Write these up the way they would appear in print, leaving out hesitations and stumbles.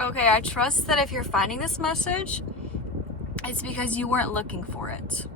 Okay, I trust that if you're finding this message, it's because you weren't looking for it.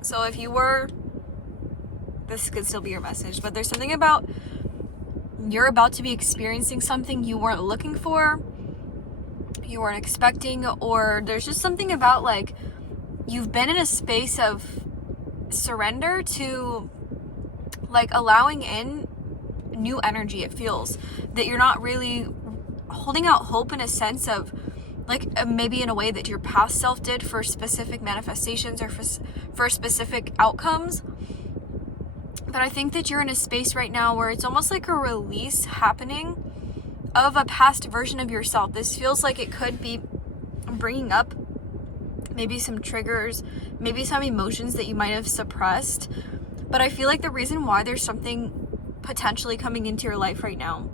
So if you were, this could still be your message, but there's something about you're about to be experiencing something you weren't looking for, you weren't expecting, or there's just something about like you've been in a space of surrender to like allowing in new energy. It feels that you're not really holding out hope in a sense of like maybe in a way that your past self did for specific manifestations or for specific outcomes. But I think that you're in a space right now where it's almost like a release happening of a past version of yourself. This feels like it could be bringing up maybe some triggers, maybe some emotions that you might have suppressed. But I feel like the reason why there's something potentially coming into your life right now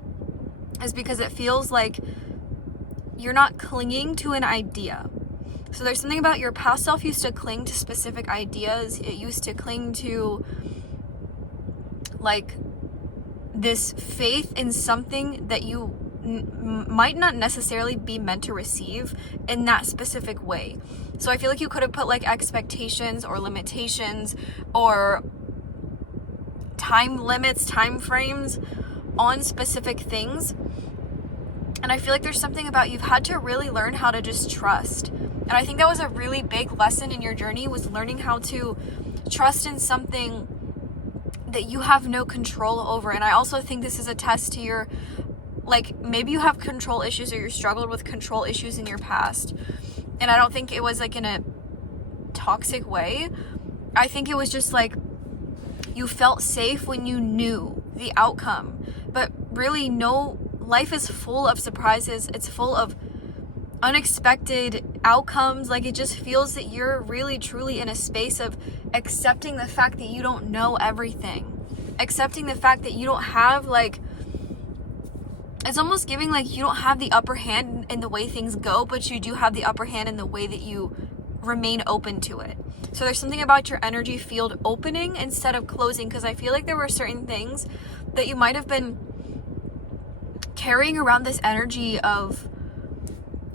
is because it feels like you're not clinging to an idea. So there's something about your past self used to cling to specific ideas. It used to cling to like this faith in something that you might not necessarily be meant to receive in that specific way. So I feel like you could have put like expectations or limitations or time limits, time frames on specific things. And I feel like there's something about you've had to really learn how to just trust. And I think that was a really big lesson in your journey, was learning how to trust in something that you have no control over. And I also think this is a test to your, like, maybe you have control issues or you struggled with control issues in your past. And I don't think it was like in a toxic way. I think it was just like you felt safe when you knew the outcome. But really, no, life is full of surprises. It's full of unexpected outcomes. Like, it just feels that you're really truly in a space of accepting the fact that you don't know everything, accepting the fact that you don't have like, it's almost giving like you don't have the upper hand in the way things go, but you do have the upper hand in the way that you remain open to it. So there's something about your energy field opening instead of closing, because I feel like there were certain things that you might have been carrying around this energy of,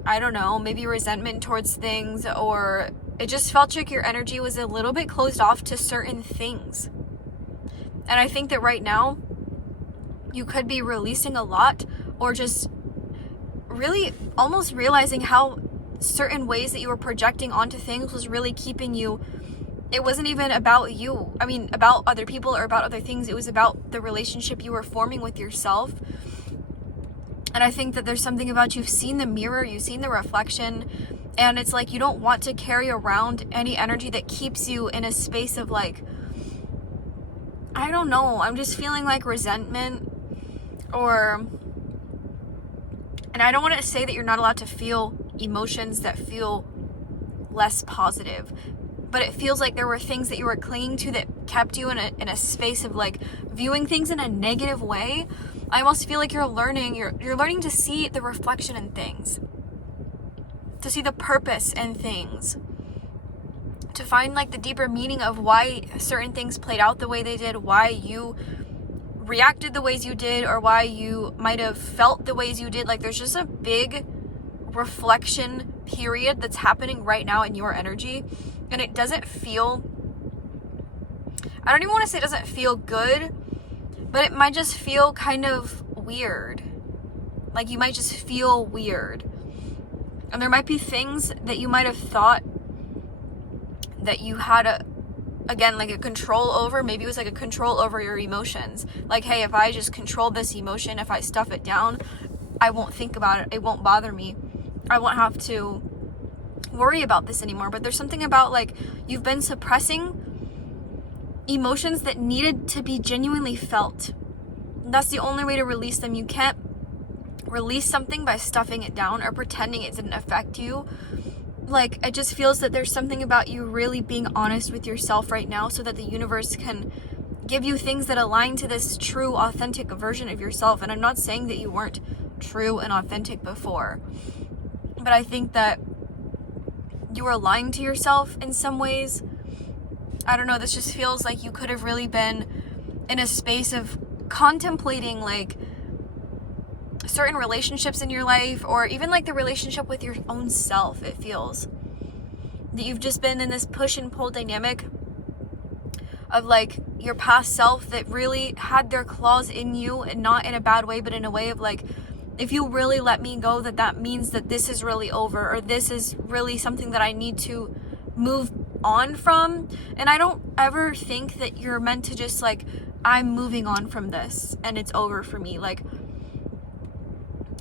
I don't know, maybe resentment towards things, or it just felt like your energy was a little bit closed off to certain things. And I think that right now you could be releasing a lot, or just really almost realizing how certain ways that you were projecting onto things was really keeping you. It wasn't even about you. I mean, about other people or about other things. It was about the relationship you were forming with yourself. And I think that there's something about, you've seen the mirror, you've seen the reflection, and it's like you don't want to carry around any energy that keeps you in a space of like, I don't know, I'm just feeling like resentment, or, and I don't want to say that you're not allowed to feel emotions that feel less positive, but it feels like there were things that you were clinging to that kept you in a space of like viewing things in a negative way. I almost feel like you're learning to see the reflection in things, to see the purpose in things, to find like the deeper meaning of why certain things played out the way they did, why you reacted the ways you did, or why you might have felt the ways you did. Like, there's just a big reflection period that's happening right now in your energy, and it doesn't feel, I don't even want to say it doesn't feel good, but it might just feel kind of weird. Like, you might just feel weird. And there might be things that you might have thought that you had again, like a control over. Maybe it was like a control over your emotions. Like, hey, if I just control this emotion, if I stuff it down, I won't think about it. It won't bother me. I won't have to worry about this anymore. But there's something about like you've been suppressing emotions that needed to be genuinely felt. That's the only way to release them. You can't release something by stuffing it down or pretending it didn't affect you. Like, it just feels that there's something about you really being honest with yourself right now, so that the universe can give you things that align to this true, authentic version of yourself. And I'm not saying that you weren't true and authentic before, but I think that you were lying to yourself in some ways. I don't know, this just feels like you could have really been in a space of contemplating like certain relationships in your life, or even like the relationship with your own self. It feels that you've just been in this push and pull dynamic of like your past self that really had their claws in you, and not in a bad way, but in a way of like, if you really let me go, that means that this is really over, or this is really something that I need to move on from. And I don't ever think that you're meant to just like, I'm moving on from this and it's over for me. Like,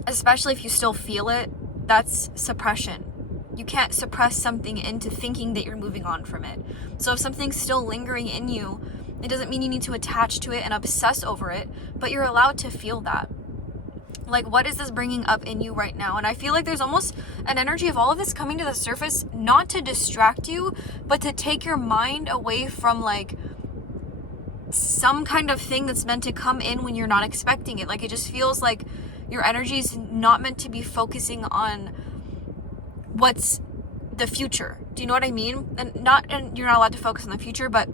especially if you still feel it, that's suppression. You can't suppress something into thinking that you're moving on from it. So if something's still lingering in you, it doesn't mean you need to attach to it and obsess over it, but you're allowed to feel that. Like, what is this bringing up in you right now? And I feel like there's almost an energy of all of this coming to the surface, not to distract you, but to take your mind away from like some kind of thing that's meant to come in when you're not expecting it. Like, it just feels like your energy is not meant to be focusing on what's the future. Do you know what I mean? And you're not allowed to focus on the future, but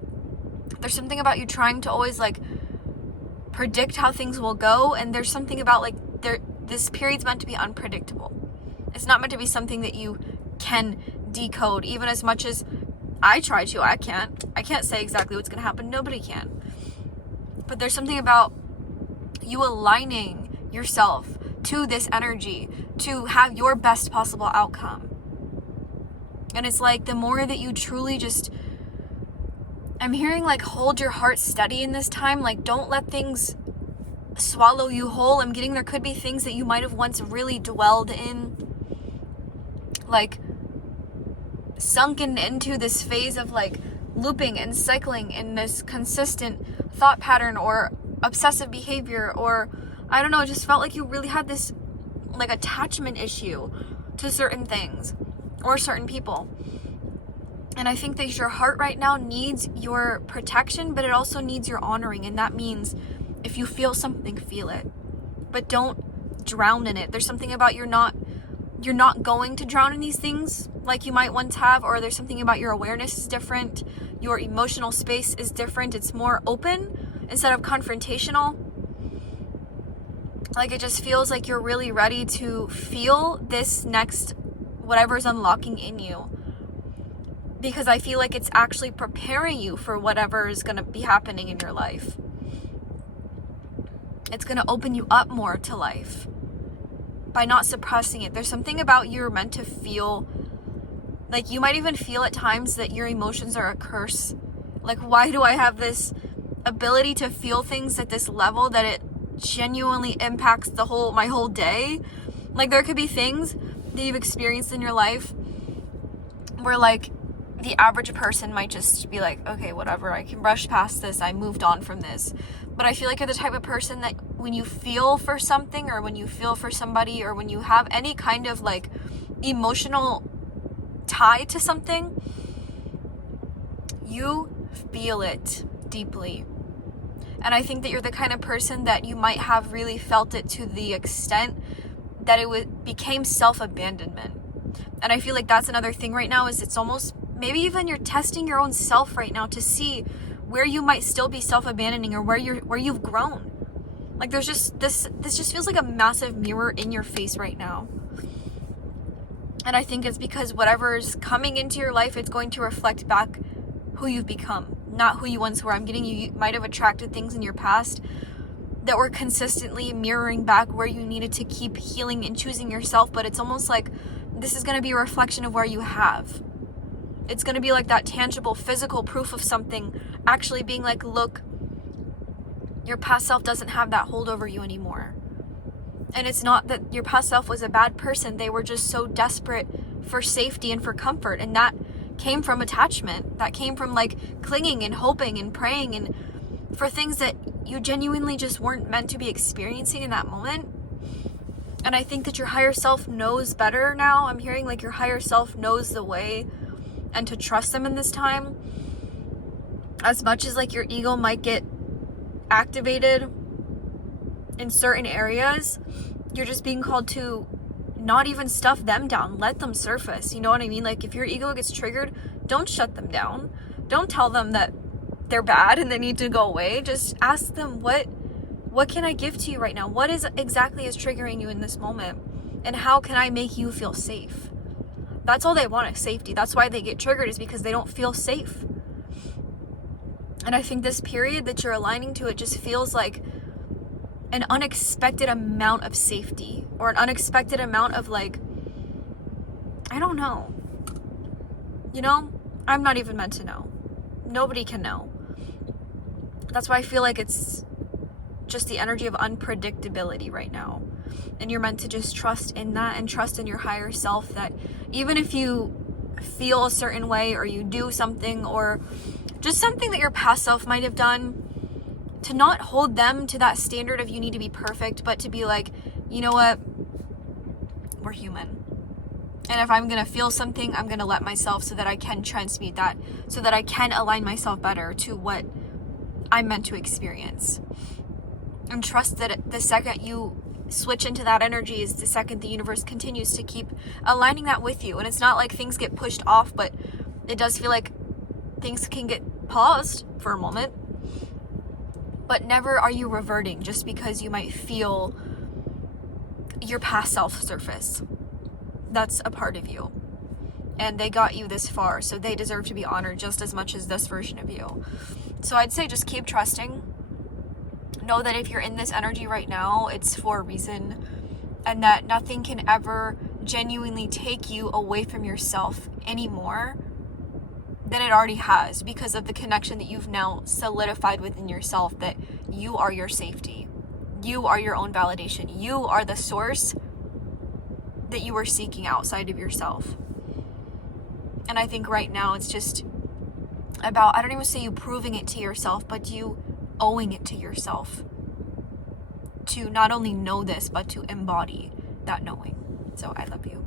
there's something about you trying to always like predict how things will go. And there's something about like, this period's meant to be unpredictable. It's not meant to be something that you can decode, even as much as I try to. I can't say exactly what's going to happen. Nobody can. But there's something about you aligning yourself to this energy to have your best possible outcome. And it's like, the more that you truly just, I'm hearing like, hold your heart steady in this time. Like, don't let things swallow you whole. I'm getting there could be things that you might have once really dwelled in, like sunken into this phase of like looping and cycling in this consistent thought pattern or obsessive behavior, or I don't know, it just felt like you really had this like attachment issue to certain things or certain people. And I think that your heart right now needs your protection, but it also needs your honoring. And that means if you feel something, feel it, but don't drown in it. There's something about you're not going to drown in these things like you might once have, or there's something about your awareness is different. Your emotional space is different. It's more open instead of confrontational. Like, it just feels like you're really ready to feel this next, whatever's unlocking in you. Because I feel like it's actually preparing you for whatever is going to be happening in your life. It's going to open you up more to life by not suppressing it. There's something about you're meant to feel, like you might even feel at times that your emotions are a curse. Like, why do I have this ability to feel things at this level that it genuinely impacts my whole day? Like, there could be things that you've experienced in your life where like the average person might just be like, okay, whatever, I can brush past this, I moved on from this. But I feel like you're the type of person that when you feel for something, or when you feel for somebody, or when you have any kind of like emotional tie to something, you feel it deeply. And I think that you're the kind of person that you might have really felt it to the extent that it became self-abandonment. And I feel like that's another thing right now, is it's almost, maybe even you're testing your own self right now to see where you might still be self-abandoning, or where you've grown. Like, there's just this just feels like a massive mirror in your face right now. And I think it's because whatever's coming into your life, it's going to reflect back who you've become, not who you once were. I'm getting you might have attracted things in your past that were consistently mirroring back where you needed to keep healing and choosing yourself. But it's almost like this is going to be a reflection of where you have. It's going to be like that tangible, physical proof of something actually being like, look, your past self doesn't have that hold over you anymore. And it's not that your past self was a bad person. They were just so desperate for safety and for comfort. And that came from attachment. That came from like clinging and hoping and praying and for things that you genuinely just weren't meant to be experiencing in that moment. And I think that your higher self knows better now. I'm hearing like your higher self knows the way, and to trust them in this time. As much as like your ego might get activated in certain areas, you're just being called to not even stuff them down. Let them surface. You know what I mean? Like, if your ego gets triggered, don't shut them down. Don't tell them that they're bad and they need to go away. Just ask them, what What can I give to you right now? What is exactly is triggering you in this moment? And how can I make you feel safe? That's all they want is safety. That's why they get triggered, is because they don't feel safe. And I think this period that you're aligning to, it just feels like an unexpected amount of safety, or an unexpected amount of like, I don't know. You know, I'm not even meant to know. Nobody can know. That's why I feel like it's just the energy of unpredictability right now. And you're meant to just trust in that, and trust in your higher self, that even if you feel a certain way, or you do something, or just something that your past self might have done, to not hold them to that standard of you need to be perfect, but to be like, you know what? We're human. And if I'm going to feel something, I'm going to let myself, so that I can transmute that, so that I can align myself better to what I'm meant to experience. And trust that the second you switch into that energy is the second the universe continues to keep aligning that with you. And it's not like things get pushed off, but it does feel like things can get paused for a moment. But never are you reverting just because you might feel your past self surface. That's a part of you. And they got you this far, so they deserve to be honored just as much as this version of you. So I'd say just keep trusting. Know that if you're in this energy right now, it's for a reason, and that nothing can ever genuinely take you away from yourself anymore than it already has, because of the connection that you've now solidified within yourself, that you are your safety. You are your own validation. You are the source that you are seeking outside of yourself. And I think right now it's just about, I don't even say you proving it to yourself, but you owing it to yourself to not only know this, but to embody that knowing. So I love you.